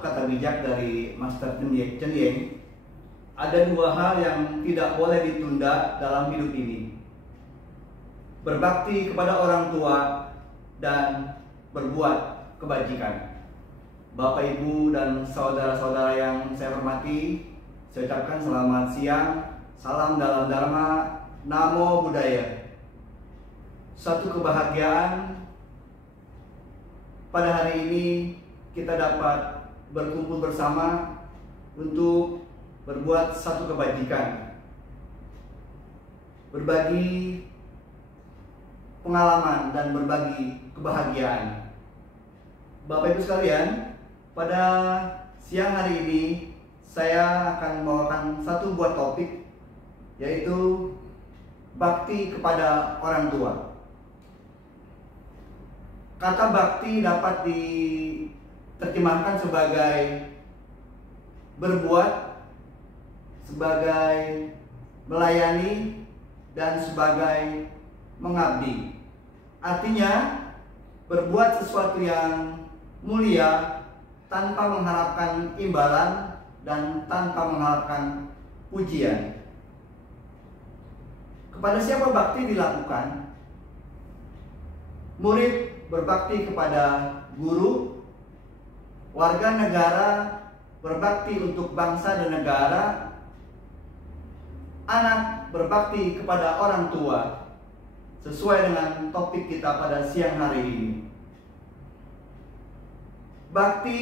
satu kata bijak dari Master Chen Yeng, ada dua hal yang tidak boleh ditunda dalam hidup ini: berbakti kepada orang tua dan berbuat kebajikan. Bapak, Ibu, dan saudara-saudara yang saya hormati, saya ucapkan selamat siang, salam dalam Dharma, Namo Buddhaya. Satu kebahagiaan pada hari ini kita dapat berkumpul bersama untuk berbuat satu kebajikan, berbagi pengalaman dan berbagi kebahagiaan. Bapak Ibu sekalian, pada siang hari ini saya akan membawakan satu buah topik, yaitu bakti kepada orang tua. Kata bakti dapat diterjemahkan sebagai berbuat, sebagai melayani, dan sebagai mengabdi. Artinya berbuat sesuatu yang mulia tanpa mengharapkan imbalan dan tanpa mengharapkan pujian. Kepada siapa bakti dilakukan? Murid berbakti kepada guru, warga negara berbakti untuk bangsa dan negara, anak berbakti kepada orang tua, sesuai dengan topik kita pada siang hari ini. Bakti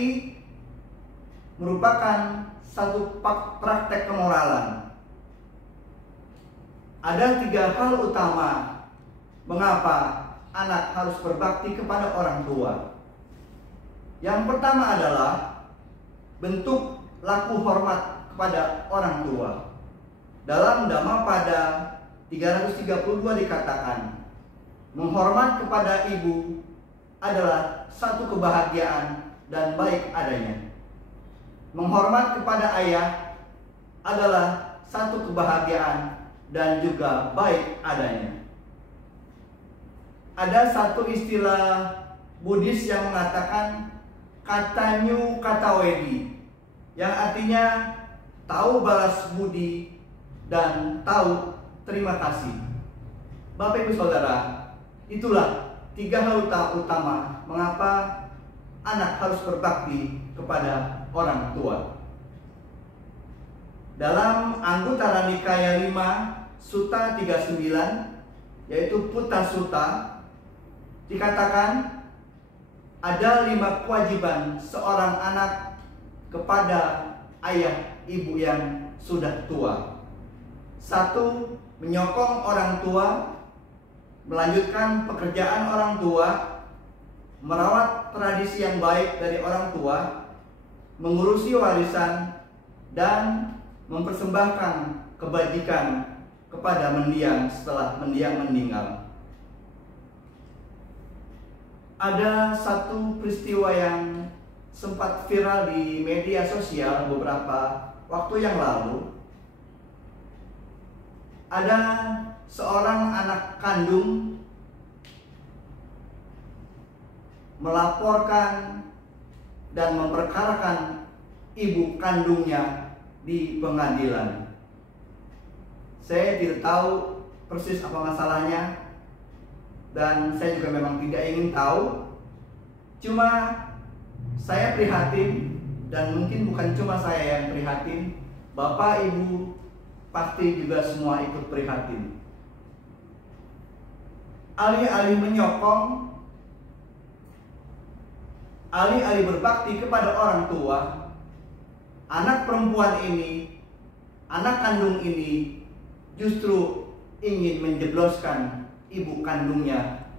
merupakan satu praktek kemoralan. Ada 3 hal utama mengapa anak harus berbakti kepada orang tua. Yang pertama adalah bentuk laku hormat kepada orang tua. Dalam Dhammapada 332 dikatakan, menghormat kepada ibu adalah satu kebahagiaan dan baik adanya. Menghormat kepada ayah adalah satu kebahagiaan dan juga baik adanya. Ada satu istilah Buddhis yang mengatakan katanyu katawedi, yang artinya tahu balas budi dan tahu terima kasih. Bapak Ibu Saudara, itulah 3 hal utama mengapa anak harus berbakti kepada orang tua. Dalam Anguttara Nikaya 5 Sutta 39, yaitu Putta Sutta, dikatakan ada 5 kewajiban seorang anak kepada ayah ibu yang sudah tua. 1. Menyokong orang tua, melanjutkan pekerjaan orang tua, merawat tradisi yang baik dari orang tua, mengurusi warisan, dan mempersembahkan kebajikan kepada mendiang setelah mendiang meninggal. Ada satu peristiwa yang sempat viral di media sosial beberapa waktu yang lalu. Ada seorang anak kandung melaporkan dan memperkarakan ibu kandungnya di pengadilan. Saya tidak tahu persis apa masalahnya, dan saya juga memang tidak ingin tahu. Cuma saya prihatin, dan mungkin bukan cuma saya yang prihatin, Bapak Ibu pasti juga semua ikut prihatin. Alih-alih menyokong, alih-alih berbakti kepada orang tua, anak perempuan ini, anak kandung ini justru ingin menjebloskan ibu kandungnya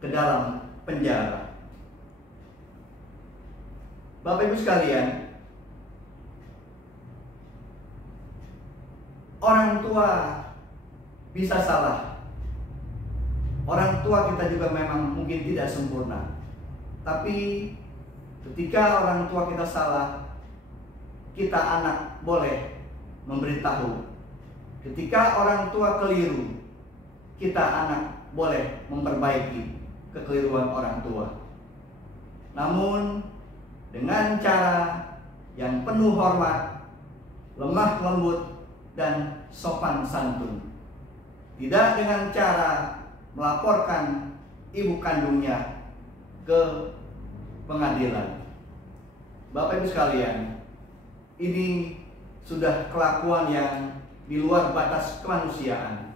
ke dalam penjara. Bapak Ibu sekalian, orang tua bisa salah. Orang tua kita juga memang mungkin tidak sempurna. Tapi ketika orang tua kita salah, kita anak boleh memberitahu. Ketika orang tua keliru, kita anak boleh memperbaiki kekeliruan orang tua. Namun dengan cara yang penuh hormat, lemah lembut, dan sopan santun. Tidak dengan cara melaporkan ibu kandungnya ke pengadilan. Bapak Ibu sekalian, ini sudah kelakuan yang di luar batas kemanusiaan.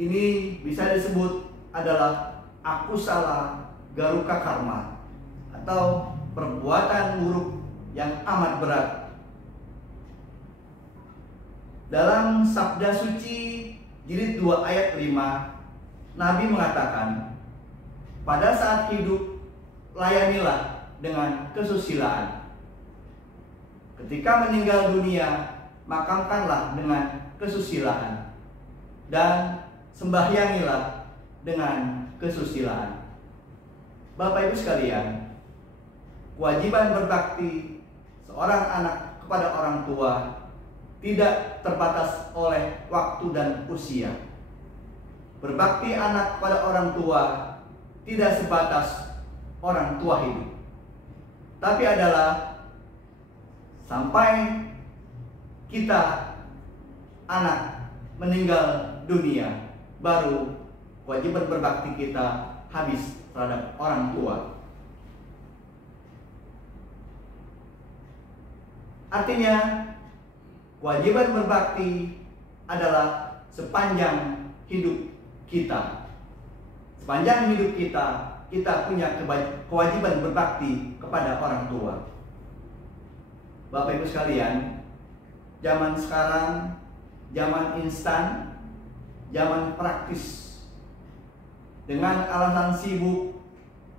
Ini bisa disebut adalah akusala garuka karma, atau perbuatan buruk yang amat berat. Dalam Sabda Suci jilid 2 ayat 5, Nabi mengatakan, pada saat hidup layanilah dengan kesusilaan. Ketika meninggal dunia, makamkanlah dengan kesusilaan, dan sembahyangilah dengan kesusilaan. Bapak Ibu sekalian, kewajiban berbakti seorang anak kepada orang tua tidak terbatas oleh waktu dan usia. Berbakti anak kepada orang tua tidak sebatas orang tua hidup, tapi adalah sampai kita anak meninggal dunia, baru kewajiban berbakti kita habis terhadap orang tua. Artinya, kewajiban berbakti adalah sepanjang hidup kita. Sepanjang hidup kita, kita punya kewajiban berbakti kepada orang tua. Bapak Ibu sekalian, zaman sekarang, zaman instan, zaman praktis. Dengan alasan sibuk,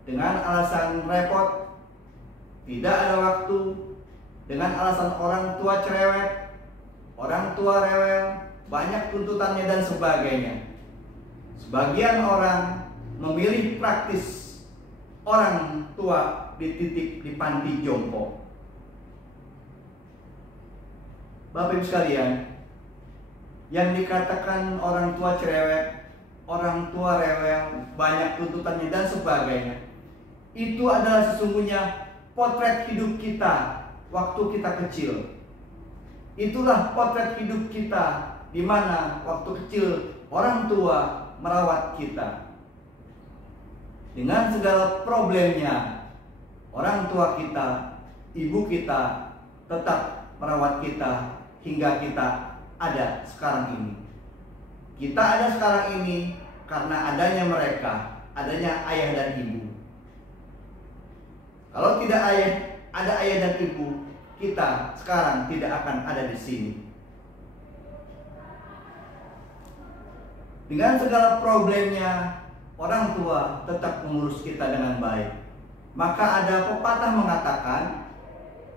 dengan alasan repot, tidak ada waktu, dengan alasan orang tua cerewet, orang tua rewel, banyak tuntutannya dan sebagainya. Sebagian orang memilih praktis orang tua dititip di panti jompo. Bapak Ibu sekalian, yang dikatakan orang tua cerewet, orang tua rewel, banyak tuntutannya dan sebagainya, itu adalah sesungguhnya potret hidup kita waktu kita kecil. Itulah potret hidup kita, di mana waktu kecil orang tua merawat kita. Dengan segala problemnya, orang tua kita, ibu kita tetap merawat kita hingga kita ada sekarang ini. Kita ada sekarang ini karena adanya mereka, adanya ayah dan ibu. Kalau tidak ada ayah dan ibu, kita sekarang tidak akan ada di sini. Dengan segala problemnya, orang tua tetap mengurus kita dengan baik. Maka ada pepatah mengatakan,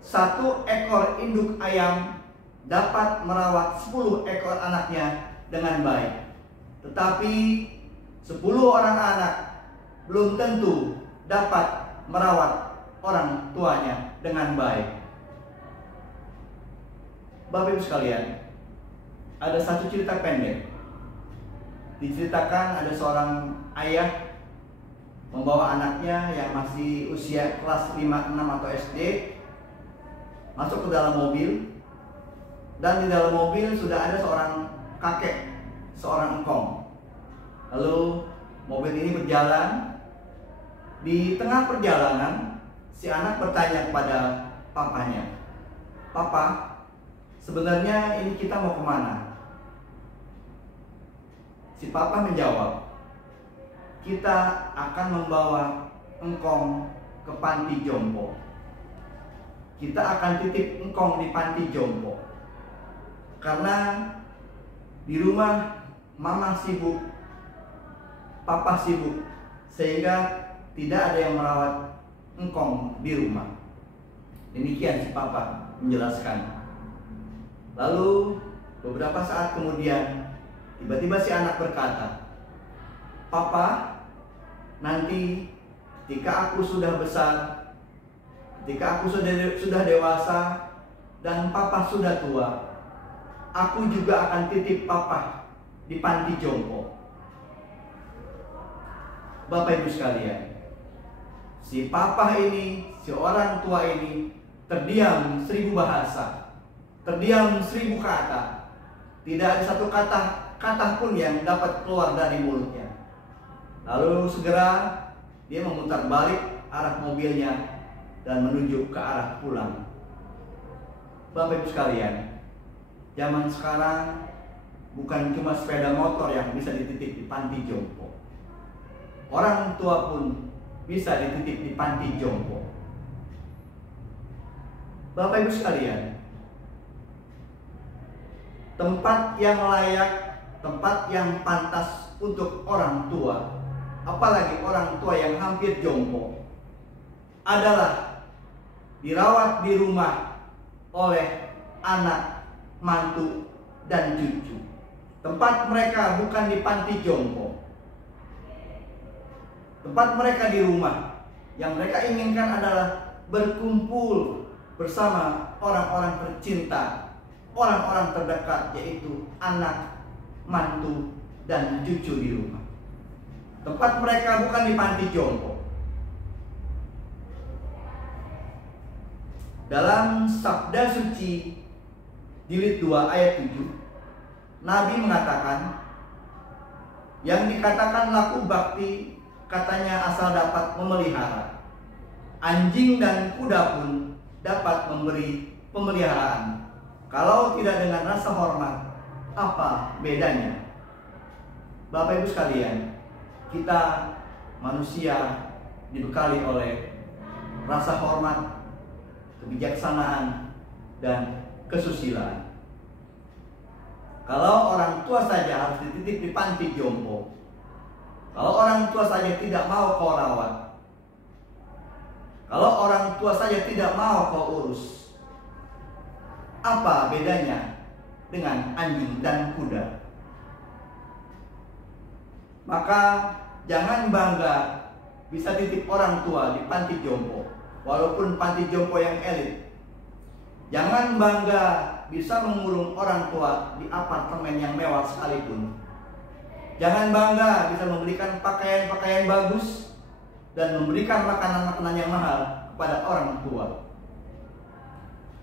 1 ekor induk ayam dapat merawat 10 ekor anaknya dengan baik. Tetapi 10 orang anak belum tentu dapat merawat orang tuanya dengan baik. Bapak Ibu sekalian, ada satu cerita pendek. Diceritakan ada seorang ayah membawa anaknya yang masih usia kelas 5, 6 atau SD masuk ke dalam mobil, dan di dalam mobil sudah ada seorang kakek, seorang engkong. Lalu mobil ini berjalan. Di tengah perjalanan, si anak bertanya kepada papanya, "Papa, sebenarnya ini kita mau kemana?" Si papa menjawab, "Kita akan membawa engkong ke panti jompo. Kita akan titip engkong di panti jompo. Karena di rumah mama sibuk, papa sibuk, sehingga tidak ada yang merawat engkong di rumah." Demikian si papa menjelaskan. Lalu beberapa saat kemudian, tiba-tiba si anak berkata, "Papa, nanti ketika aku sudah besar, ketika aku sudah dewasa, dan papa sudah tua, aku juga akan titip papa di panti jompo." Bapak Ibu sekalian, si papa ini, si orang tua ini terdiam 1000 bahasa, terdiam 1000 kata. Tidak ada satu kata pun yang dapat keluar dari mulutnya. Lalu segera dia memutar balik arah mobilnya dan menuju ke arah pulang. Bapak Ibu sekalian, zaman sekarang bukan cuma sepeda motor yang bisa dititip di panti jompo. Orang tua pun bisa dititip di panti jompo. Bapak Ibu sekalian, tempat yang layak, tempat yang pantas untuk orang tua, apalagi orang tua yang hampir jompo, adalah dirawat di rumah oleh anak, mantu, dan cucu. Tempat mereka bukan di panti jompo. Tempat mereka di rumah. Yang mereka inginkan adalah berkumpul bersama orang-orang tercinta, orang-orang terdekat, yaitu anak, mantu, dan cucu di rumah. Tempat mereka bukan di panti jompo. Dalam Sabda Suci jilid 2 ayat 7, Nabi mengatakan, yang dikatakan laku bakti katanya asal dapat memelihara. Anjing dan kuda pun dapat memberi pemeliharaan. Kalau tidak dengan rasa hormat, apa bedanya? Bapak Ibu sekalian, kita manusia dibekali oleh rasa hormat, kebijaksanaan, dan kesusilaan. Kalau orang tua saja harus dititip di panti jompo, kalau orang tua saja tidak mau kau rawat, kalau orang tua saja tidak mau kau urus, apa bedanya dengan anjing dan kuda? Maka jangan bangga bisa titip orang tua di panti jompo, walaupun panti jompo yang elit. Jangan bangga bisa mengurung orang tua di apartemen yang mewah sekalipun. Jangan bangga bisa memberikan pakaian-pakaian bagus dan memberikan makanan-makanan yang mahal kepada orang tua,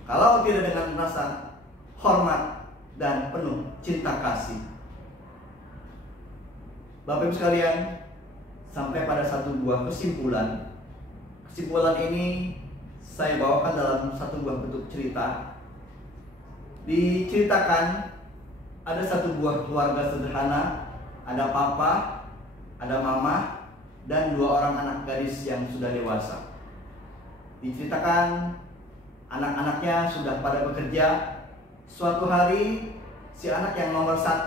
kalau tidak dengan rasa hormat dan penuh cinta kasih. Bapak Ibu sekalian, sampai pada satu buah kesimpulan. Kesimpulan ini saya bawakan dalam satu buah bentuk cerita. Diceritakan ada satu buah keluarga sederhana, ada papa, ada mama, dan 2 orang anak gadis yang sudah dewasa. Diceritakan anak-anaknya sudah pada bekerja. Suatu hari si anak yang nomor 1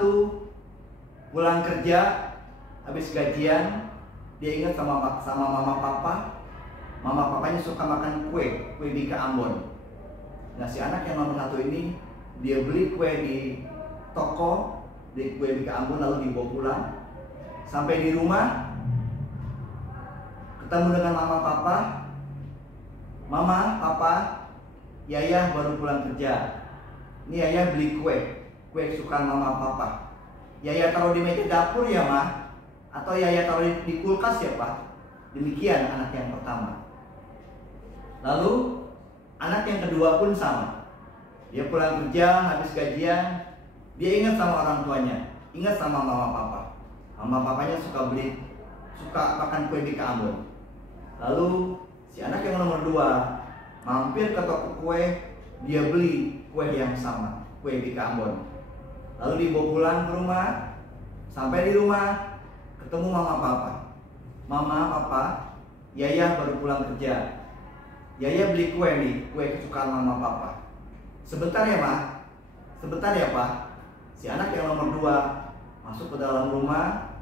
pulang kerja habis gajian, dia ingat sama mama papa. Mama papanya suka makan kue bika Ambon. Nah, si anak yang nomor 1 ini dia beli kue di toko, di kue bika Ambon, lalu dibawa pulang. Sampai di rumah ketemu dengan mama papa. Mama, papa, Yaya baru pulang kerja. Ini Yaya beli kue kesukaan mama papa. Yaya taruh di meja dapur ya, Ma? Atau Yaya taruh di kulkas ya, Pak? Demikian anak yang pertama. Lalu anak yang kedua pun sama. Dia pulang kerja habis gajian, dia ingat sama orang tuanya, ingat sama mama papa. Mama papanya suka makan kue bika Ambon. Lalu si anak yang nomor 2 mampir ke toko kue, dia beli kue yang sama, kue bika Ambon. Lalu dibawa pulang ke rumah. Sampai di rumah ketemu mama papa. Mama, papa, Yaya baru pulang kerja. Yaya beli kue nih, kue kesukaan mama papa. Sebentar ya, Ma. Sebentar ya, Pak. Si anak yang nomor 2 masuk ke dalam rumah,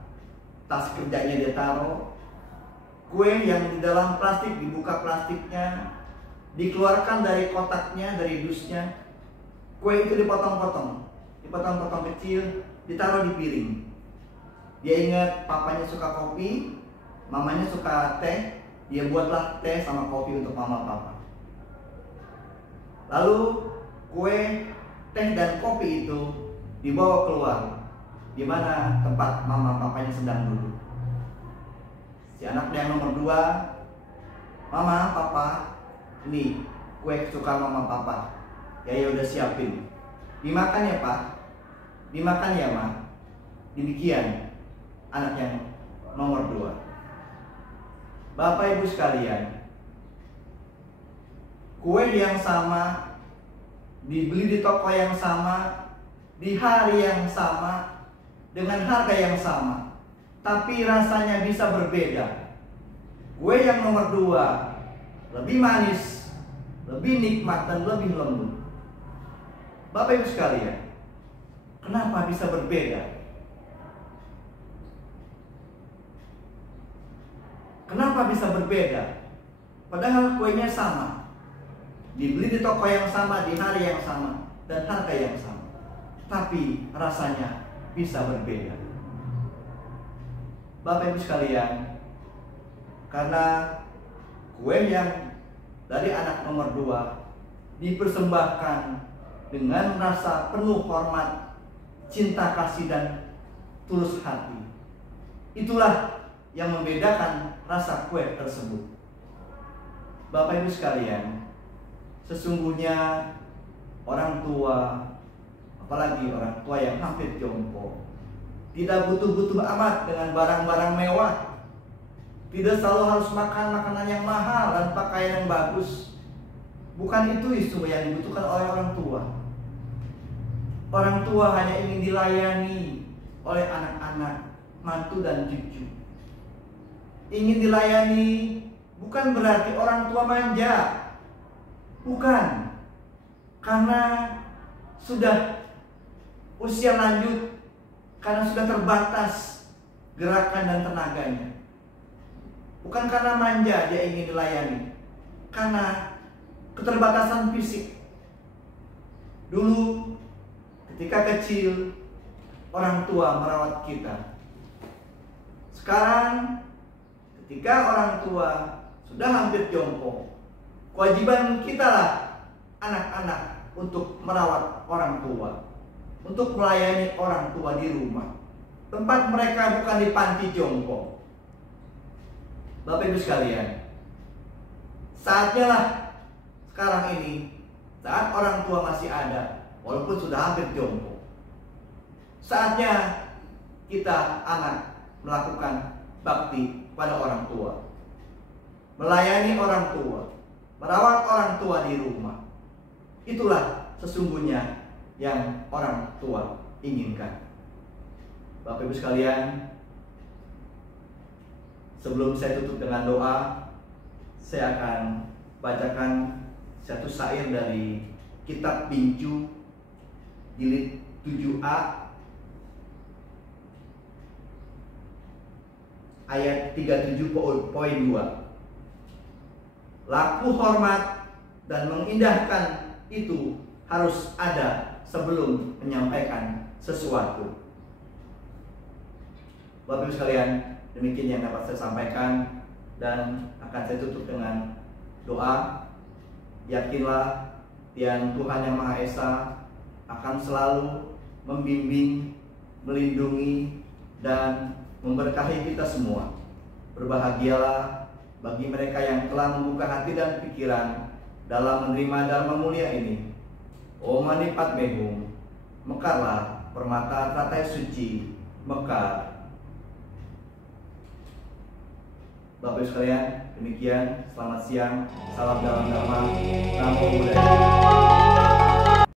tas kerjanya dia taruh, kue yang di dalam plastik dibuka plastiknya, dikeluarkan dari kotaknya, dari dusnya. Kue itu dipotong-potong kecil, ditaruh di piring. Dia ingat papanya suka kopi, mamanya suka teh, dia buatlah teh sama kopi untuk mama papa. Lalu kue, teh dan kopi itu dibawa keluar, di mana tempat mama papanya sedang duduk. Si anak yang nomor 2 Mama, Papa, ini kue kesukaan Mama, Papa. Ya udah siapin. Dimakan ya Pak, dimakan ya Ma. Demikian anak yang nomor 2. Bapak Ibu sekalian, kue yang sama, dibeli di toko yang sama, di hari yang sama, dengan harga yang sama, tapi rasanya bisa berbeda. Kue yang nomor 2 lebih manis, lebih nikmat, dan lebih lembut. Bapak Ibu sekalian, kenapa bisa berbeda? Kenapa bisa berbeda? Padahal kuenya sama, dibeli di toko yang sama, di hari yang sama, dan harga yang sama, tapi rasanya bisa berbeda. Bapak Ibu sekalian, karena kue yang dari anak nomor 2 dipersembahkan dengan rasa penuh hormat, cinta kasih, dan tulus hati. Itulah yang membedakan rasa kue tersebut. Bapak Ibu sekalian, sesungguhnya orang tua, apalagi orang tua yang hampir jompo, tidak butuh-butuh amat dengan barang-barang mewah. Tidak selalu harus makan makanan yang mahal dan pakaian yang bagus. Bukan itu isu yang dibutuhkan oleh orang tua. Orang tua hanya ingin dilayani oleh anak-anak, mantu dan cucu. Ingin dilayani bukan berarti orang tua manja. Bukan. Karena sudah usia lanjut, karena sudah terbatas gerakan dan tenaganya. Bukan karena manja dia ingin dilayani, karena keterbatasan fisik. Dulu ketika kecil, orang tua merawat kita. Sekarang ketika orang tua sudah hampir jompo, kewajiban kita lah anak-anak untuk merawat orang tua, untuk melayani orang tua di rumah. Tempat mereka bukan di panti jompo. Bapak Ibu sekalian, saatnya lah sekarang ini, saat orang tua masih ada, walaupun sudah hampir jompo, saatnya kita anak melakukan bakti pada orang tua, melayani orang tua, merawat orang tua di rumah. Itulah sesungguhnya yang orang tua inginkan. Bapak Ibu sekalian, sebelum saya tutup dengan doa, saya akan bacakan satu syair dari Kitab Pinju jilid 7a ayat 37.2. Laku hormat dan mengindahkan itu harus ada sebelum menyampaikan sesuatu. Bapak Ibu sekalian, demikian yang dapat saya sampaikan, dan akan saya tutup dengan doa. Yakinlah yang Tuhan Yang Maha Esa akan selalu membimbing, melindungi, dan memberkahi kita semua. Berbahagialah bagi mereka yang telah membuka hati dan pikiran dalam menerima Dharma mulia ini. Om Mani Padme Hum, mekarlah permata teratai suci, mekar. Bapak Ibu sekalian, demikian. Selamat siang, salam dalam Dharma, Namo Buddhaya.